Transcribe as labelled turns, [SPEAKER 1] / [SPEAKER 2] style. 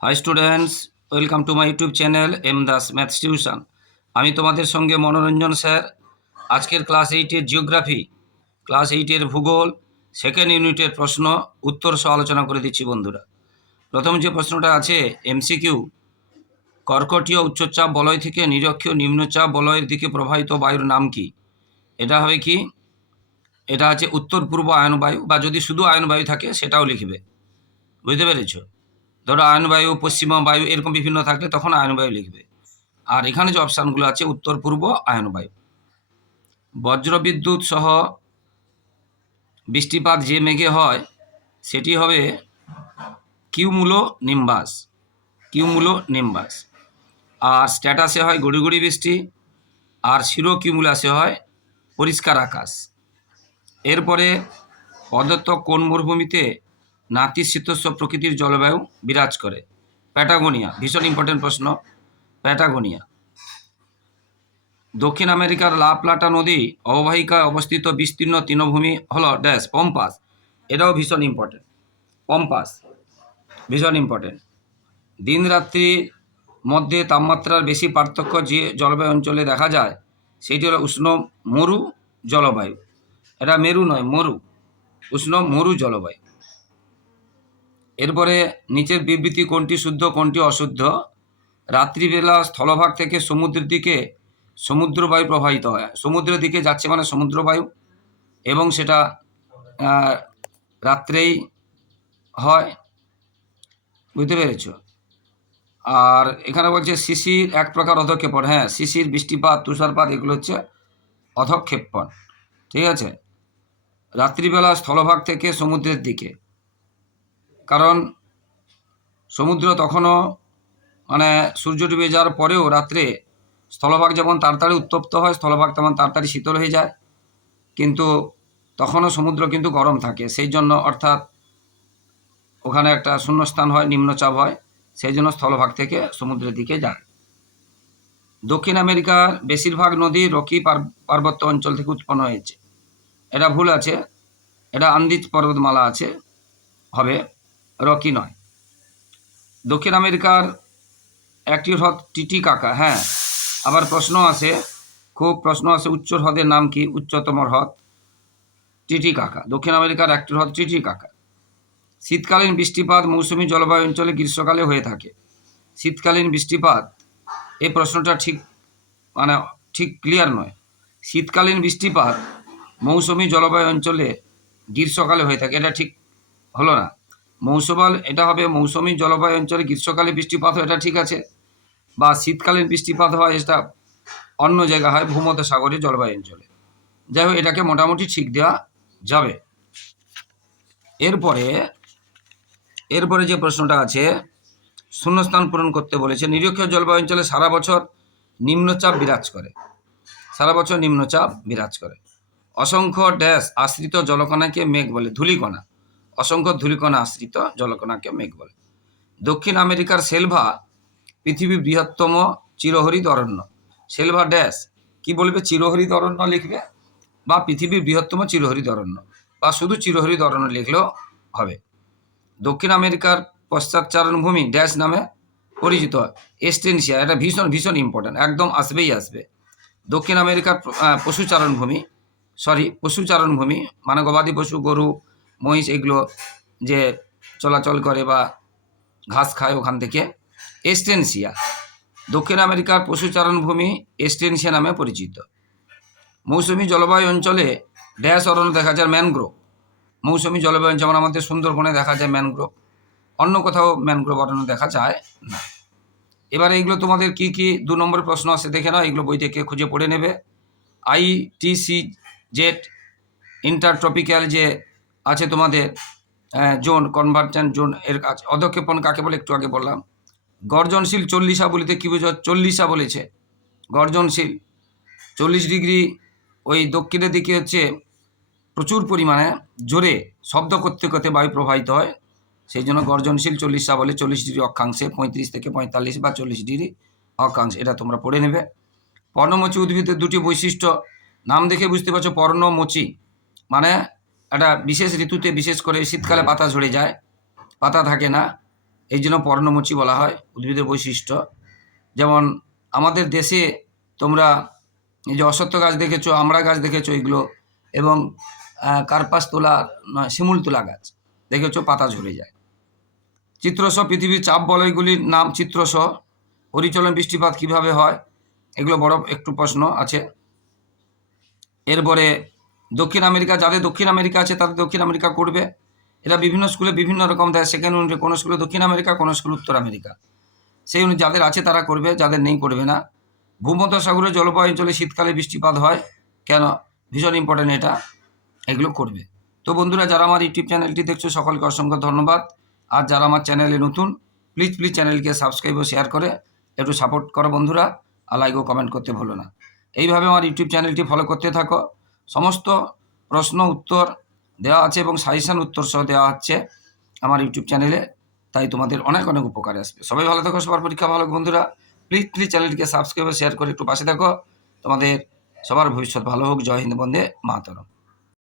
[SPEAKER 1] Hi students welcome to my YouTube channel M Das maths tuition আমি তোমাদের সঙ্গে মনোরঞ্জন sir. আজকের ক্লাস এইটের জিওগ্রাফি ক্লাস এইটের ভূগোল সেকেন্ড ইউনিটের প্রশ্ন, উত্তর সহ আলোচনা করে দিচ্ছি বন্ধুরা। প্রথম যে প্রশ্নটা আছে এমসিকিউ কর্কটীয় উচ্চচাপ বলয় থেকে নিরক্ষীয় নিম্নচাপ বলয়ের দিকে প্রবাহিত বায়ুর নাম কি? এটা হবে কি? এটা আছে উত্তর পূর্ব আয়নবায়ু বা যদি শুধু আয়নবায়ু থাকে, সেটাও লিখবে। বুঝতে পেরেছ? ধরো আয়নবায়ু পশ্চিমা বায়ু এরকম বিভিন্ন থাকলে তখন আয়নবায়ু লিখবে। আর এখানে যে অপশানগুলো আছে, উত্তর, পূর্ব আয়নবায়ু বজ্রবিদ্যুৎ সহ বৃষ্টিপাত যে মেঘে হয়, সেটি হবে কিউমুলো নিম্বাস। Cumulonimbus. আর স্ট্যাটাসে হয় গুড়ি গুড়ি বৃষ্টি, আর শিরো কিউমুলাসে হয় পরিষ্কার আকাশ। এরপরে প্রদত্ত কোন মরুভূমিতে নাতিশীতোষ্ণ প্রকৃতির জলবায়ু বিরাজ করে। প্যাটাগোনিয়া, ভীষণ ইম্পর্টেন্ট প্রশ্ন। প্যাটাগোনিয়া। দক্ষিণ আমেরিকার লা প্লাটা নদী অববাহিকায় অবস্থিত বিস্তীর্ণ তৃণভূমি হলো ড্যাশ, পম্পাস। এটাও ভীষণ ইম্পর্টেন্ট পম্পাস, ভীষণ ইম্পর্টেন্ট দিন রাত্রির মধ্যে তাপমাত্রার বেশি পার্থক্য যে জলবায়ু অঞ্চলে দেখা যায়, সেটি হলো উষ্ণ মরু জলবায়ু। এটা মেরু নয়, মরু। উষ্ণ মরু জলবায়ু। এরপরে নিচের বিবৃতি কোনটি শুদ্ধ, কোনটি অশুদ্ধ? রাত্রিবেলা স্থলভাগ থেকে সমুদ্রের দিকে সমুদ্রবায়ু প্রবাহিত হয়। সমুদ্রের দিকে যাচ্ছে মানে সমুদ্রবায়ু এবং সেটা রাত্রেই হয়। বুঝতে পেরেছ? আর এখানে বলছে শিশির এক প্রকার অধক্ষেপণ। হ্যাঁ শিশির, বৃষ্টিপাত, তুষারপাত, এগুলো হচ্ছে অধক্ষেপণ। ঠিক আছে? রাত্রিবেলা স্থলভাগ থেকে সমুদ্রের দিকে। কারণ সমুদ্র তখনও মানে সূর্য ডুবে যাওয়ার পরেও রাত্রে স্থলভাগ যেমন তাড়াতাড়ি উত্তপ্ত হয়, স্থলভাগ তেমন তাড়াতাড়ি শীতল হয়ে যায়। কিন্তু তখনও সমুদ্র কিন্তু গরম থাকে। সেই জন্য অর্থাৎ ওখানে একটা শূন্যস্থান হয়, নিম্নচাপ হয়। সেই জন্য স্থলভাগ থেকে সমুদ্রের দিকে যায়। দক্ষিণ আমেরিকার বেশিরভাগ নদী রকি পার- পার্বত্য অঞ্চল থেকে উৎপন্ন হয়েছে। এটা ভুল আছে। এটা আন্দিজ পর্বতমালা আছে। হবে। রকি নয়। দক্ষিণ আমেরিকার একটি হ্রদ টিটি কাকা হ্যাঁ। আবার প্রশ্ন আছে, খুব প্রশ্ন আছে, উচ্চ হ্রদের নাম কি? উচ্চতম হ্রদ টিটি কাকা দক্ষিণ আমেরিকার একটি হ্রদ টিটি কাকা শীতকালীন বৃষ্টিপাত মৌসুমি জলবায়ু অঞ্চলে গ্রীষ্মকালে হয়ে থাকে। শীতকালীন বৃষ্টিপাত এই প্রশ্নটা ঠিক মানে ঠিক ক্লিয়ার নয়। শীতকালীন বৃষ্টিপাত মৌসুমি জলবায়ু অঞ্চলে গ্রীষ্মকালে হয়ে থাকে, এটা ঠিক হলো না। মৌসুমাল এটা হবে মৌসুমী জলবায়ু অঞ্চলে গ্রীষ্মকালে বৃষ্টিপাত হয়, এটা ঠিক আছে। বা শীতকালীন বৃষ্টিপাত হয় এটা অন্য জায়গা হয়, ভূমধ্য সাগরীয় জলবায়ু অঞ্চলে। যাই হোক, এটাকে মোটামুটি ঠিক দেওয়া যাবে। এরপরে এরপরে যে প্রশ্নটা আছে, শূন্যস্থান পূরণ করতে বলেছে, নিরক্ষীয় জলবায়ু অঞ্চলে সারা বছর নিম্নচাপ বিরাজ করে। সারা বছর নিম্নচাপ বিরাজ করে। অসংখ্য ড্যাশ আশ্রিত জলকণাকে মেঘ বলে, ধূলিকণা। অসংখ্য ধূলিকণা আশ্রিত জলকণাকে মেঘ বলে। দক্ষিণ আমেরিকার সেলভা পৃথিবীর বৃহত্তম চিরহরিত অরণ্য। সেলভা ড্যাশ, কি বলবে চিরহরিত অরণ্য লিখবে? বা পৃথিবীর বৃহত্তম চিরহরিত অরণ্য, বা শুধু চিরহরিত অরণ্য লিখলেও হবে। দক্ষিণ আমেরিকার পশ্চাৎচারণভূমি ড্যাশ নামে পরিচিত এস্টেনশিয়া এটা ভীষণ ভীষণ ইম্পর্ট্যান্ট একদম আসবেই আসবে। দক্ষিণ আমেরিকার পশুচারণভূমি সরি পশুচারণভূমি মানে গবাদি পশু, গরু মহিষ এগুলো যে চলাচল করে বা ঘাস খায় ওখান থেকে, এস্টেনশিয়া। দক্ষিণ আমেরিকার পশুচারণভূমি এস্টেনশিয়া নামে পরিচিত। মৌসুমী জলবায়ু অঞ্চলে ড্যাশ অরণ্য দেখা যায় ম্যানগ্রোভ। মৌসুমী জলবায়ু যেমন আমাদের সুন্দরবনে দেখা যায় ম্যানগ্রোভ, অন্য কোথাও ম্যানগ্রোভ অরণ্য দেখা যায় না। এবার এইগুলো তোমাদের কি কি দু নম্বর প্রশ্ন আছে দেখে নাও, এগুলো বই থেকে খুঁজে পড়ে নেবে। আইটিসি জেট ইন্টারট্রপিক্যাল যে আছে তোমাদের জোন কনভার্জেন্ট জোন এর কাছে অধক্ষেপণ কাকে বলে? একটু আগে বললাম। গর্জনশীল চল্লিশা বলিতে কী বোঝা? চল্লিশা বলেছে। গর্জনশীল চল্লিশ ডিগ্রি ওই দক্ষিণের দিকে হচ্ছে প্রচুর পরিমাণে জোরে শব্দ করতে করতে বায়ু প্রবাহিত হয়। সেই জন্য গর্জনশীল চল্লিশা বলে চল্লিশ ডিগ্রি অক্ষাংশে, পঁয়ত্রিশ থেকে পঁয়তাল্লিশ বা চল্লিশ ডিগ্রি অক্ষাংশ, এটা তোমরা পড়ে নেবে। পর্ণমোচী উদ্ভিদের দুটি বৈশিষ্ট্য, নাম দেখে বুঝতে পারছ, পর্ণমোচী। মানে একটা বিশেষ ঋতুতে, বিশেষ করে শীতকালে পাতা ঝরে যায়, পাতা থাকে না, এই জন্য পর্ণমোচী বলা হয়, উদ্ভিদের বৈশিষ্ট্য। যেমন আমাদের দেশে তোমরা যে অসত্য গাছ দেখেছ, আমড়া গাছ দেখেছ এগুলো, এবং কার্পাস তোলা নয়, শিমুল তোলা গাছ, দেখেছ পাতা ঝরে যায়। চিত্রস, পৃথিবীর চাপ বলয়গুলির নাম চিত্রস। পরিচলন বৃষ্টিপাত কীভাবে হয়, এগুলো বড় একটু প্রশ্ন আছে। এরপরে দক্ষিণ আমেরিকা, যাদের দক্ষিণ আমেরিকা আছে, তাদের দক্ষিণ আমেরিকা করবে। এরা বিভিন্ন স্কুলে বিভিন্ন রকম দেয়। সেকেন্ড ইউনিটে কোনো স্কুলে দক্ষিণ আমেরিকা, কোনো স্কুল উত্তর আমেরিকা। সেই অনুযায়ী যাদের আছে তারা করবে, যাদের নেই করবে না। ভূমধ্যসাগরের জলবায়ু অঞ্চলে শীতকালে বৃষ্টিপাত হয়। কেন? ভীষণ ইম্পর্টেন্ট এটা। এগুলো করবে। তো বন্ধুরা, যারা আমার ইউটিউব চ্যানেলটি দেখছ, সকলকে অসংখ্য ধন্যবাদ। আর যারা আমার চ্যানেলে নতুন প্লিজ প্লিজ চ্যানেলকে সাবস্ক্রাইব ও শেয়ার করে। একটু সাপোর্ট করো বন্ধুরা। আর লাইক ও কমেন্ট করতে ভুলো না। এইভাবে আমার ইউটিউব চ্যানেলটি ফলো করতে থাকো। সমস্ত প্রশ্ন, উত্তর দেওয়া আছে এবং সাজেশান উত্তর সহ দেওয়া হচ্ছে আমার ইউটিউব চ্যানেলে তাই তোমাদের অনেক অনেক উপকারে আসবে। সবাই ভালো থাকো, সবার পরীক্ষা ভালো বন্ধুরা। প্লিজ প্লিজ চ্যানেলটিকে সাবস্ক্রাইব শেয়ার করে একটু পাশে দেখো তোমাদের সবার ভবিষ্যৎ ভালো হোক। জয় হিন্দ বন্দে মাতরম।